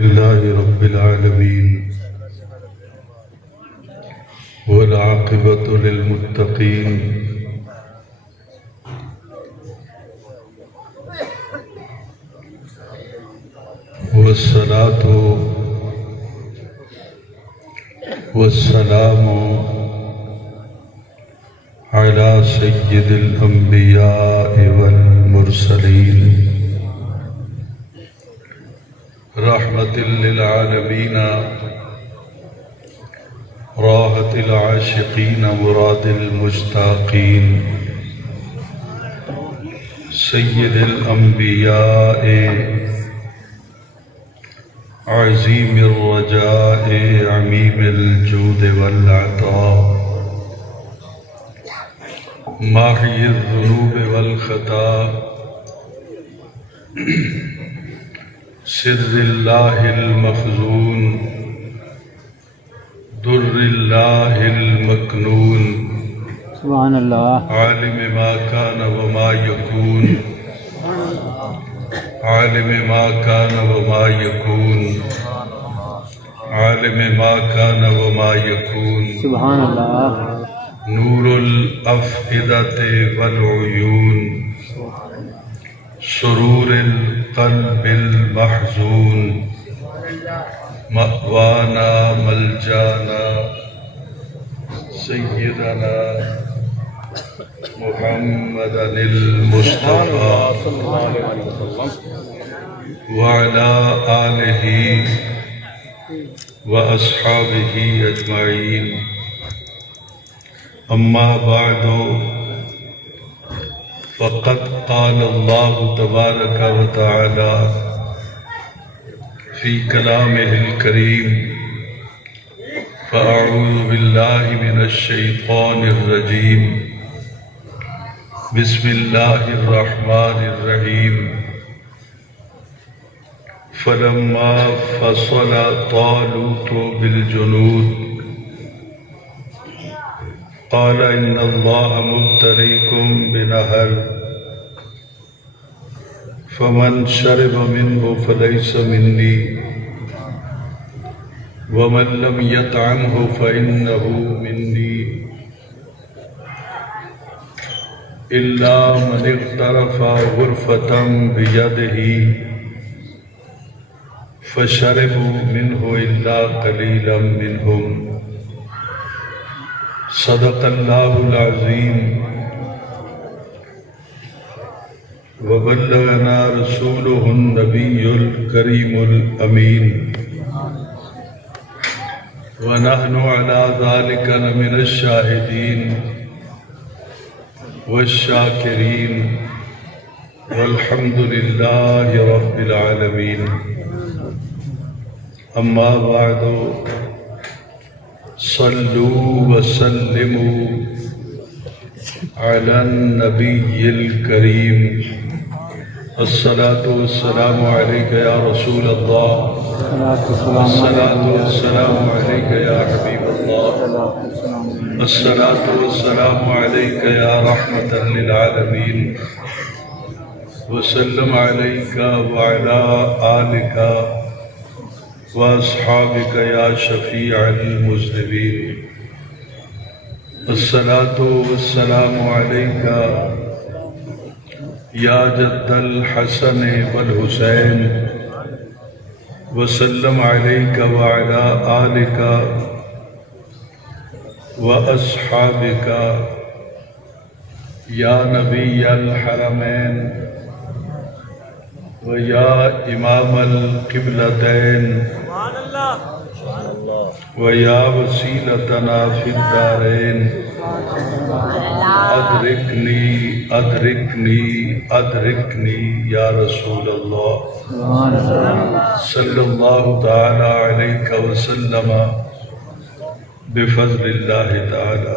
لله رب العالمين والعاقبة للمتقين والصلاة والسلام على سيد الأنبياء والمرسلين رحمة للعالمين راحة العاشقين مراد المشتاقين سيد الأنبياء عظيم الرجاء عميم الجود والعطاء ماحي الذنوب والخطا سر الله المخزون در الله المكنون سبحان اللہ. عالم ما كان وما يكون عالم ما كان وما يكون عالم ما كان وما يكون سبحان اللہ. نور الأفئدة والعيون سرور القلب المحزون مأوانا ملجانا سيدنا محمدا المصطفى وعلى آله وأصحابه أجمعين. أما بعد فقد قال الله تبارك وتعالى في كلامه الكريم فأعوذ بالله من الشيطان الرجيم بسم الله الرحمن الرحيم فلما فصل طالوت بالجنود قال إن الله مبتليكم بنهر فمن شرب منه فليس مني ومن لم يطعمه فإنه مني إلا من اغترف غرفة بيده فشربوا منه إلا قليلا منهم. صدق الله العظيم وبلغنا رسوله النبي الكريم الأمين ونحن على ذلك لمن الشاهدين والشاكرين والحمد لله رب العالمين. أما بعد صلوا وسلموا على النبي الكريم الصلاة والسلام عليك يا رسول الله الصلاة والسلام عليك يا حبيب الله الصلاة والسلام عليك يا رحمة للعالمين وسلم عليك وعلى آلك وأصحابك يا شفيع المذنبين. الصلاة والسلام عليك يا جد الحسن والحسين وسلم عليك وعلى آلك وأصحابك يا نبي الحرمين ويا إمام القبلتين ويا وسيلتنا في الدارين أدركني أدركني أدركني يا رسول الله صلى الله تعالى عليك وسلم بفضل الله تعالى.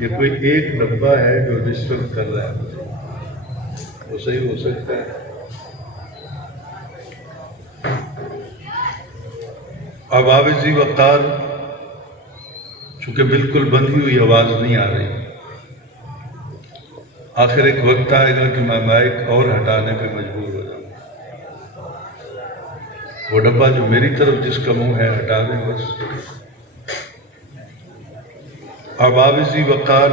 یہ کوئی ایک ڈبہ ہے جو ڈسٹرب کر رہا ہے مجھے، وہ صحیح ہو سکتا ہے؟ اب آوازی وقار چونکہ بالکل بندھی ہوئی آواز نہیں آ رہی، آخر ایک وقت آئے گا کہ میں مائک اور ہٹانے پہ مجبور ہو جاؤں، وہ ڈبہ جو میری طرف جس کا منہ ہے ہٹا دیں بس۔ اب آوازی وقار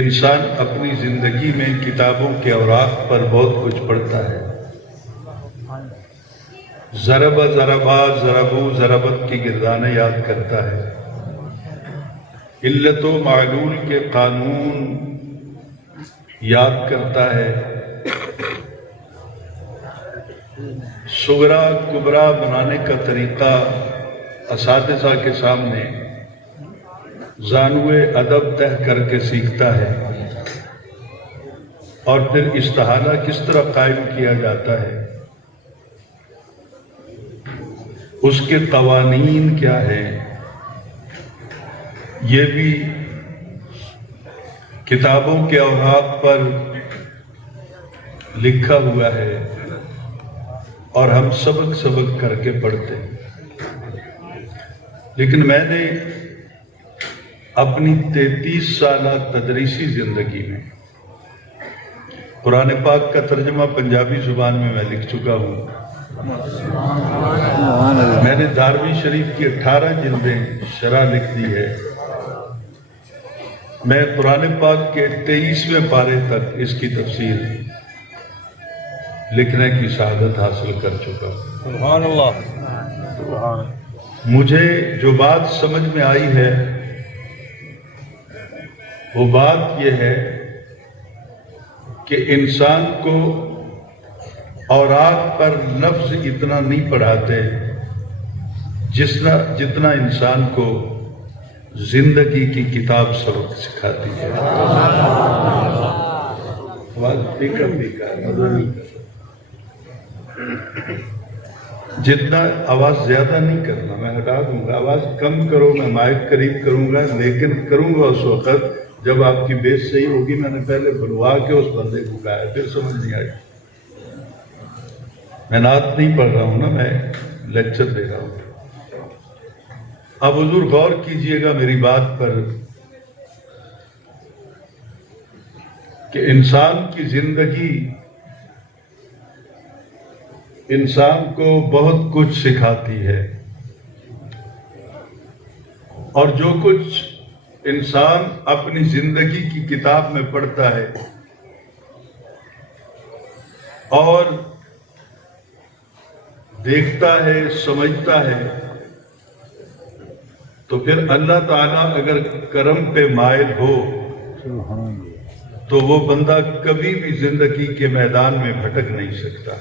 انسان اپنی زندگی میں کتابوں کے اوراق پر بہت کچھ پڑھتا ہے، ضرب ضربا ضربو ضربت کی گردانیں یاد کرتا ہے، علت و معلول کے قانون یاد کرتا ہے، صغرا کبرا بنانے کا طریقہ اساتذہ کے سامنے زانوے ادب تہ کر کے سیکھتا ہے، اور پھر استحالہ کس طرح قائم کیا جاتا ہے، اس کے قوانین کیا ہے، یہ بھی کتابوں کے اوراق پر لکھا ہوا ہے اور ہم سبق سبق کر کے پڑھتے ہیں۔ لیکن میں نے اپنی 33 سالہ تدریسی زندگی میں قرآن پاک کا ترجمہ پنجابی زبان میں لکھ چکا ہوں، میں نے داروی شریف کی 18 جلدیں شرح لکھ دی ہے، میں قرآن پاک کے 23ویں پارے تک اس کی تفسیر لکھنے کی سعادت حاصل کر چکا ہوں۔ سبحان اللہ۔ مجھے جو بات سمجھ میں آئی ہے وہ بات یہ ہے کہ انسان کو اوراق پر لفظ اتنا نہیں پڑھاتے جتنا انسان کو زندگی کی کتاب سبق سکھاتی ہے۔ جتنا آواز زیادہ نہیں کرنا، میں ہٹا دوں گا، آواز کم کرو، میں مائک قریب کروں گا، لیکن کروں گا اس وقت جب آپ کی بیس صحیح ہوگی۔ میں نے پہلے بلوا کے اس بندے کو کہا ہے، پھر سمجھ نہیں آئی۔ میں نعت نہیں پڑھ رہا ہوں نا، میں لیکچر دے رہا ہوں۔ اب حضور غور کیجئے گا میری بات پر کہ انسان کی زندگی انسان کو بہت کچھ سکھاتی ہے، اور جو کچھ انسان اپنی زندگی کی کتاب میں پڑھتا ہے اور دیکھتا ہے، سمجھتا ہے، تو پھر اللہ تعالیٰ اگر کرم پہ مائل ہو تو وہ بندہ کبھی بھی زندگی کے میدان میں بھٹک نہیں سکتا۔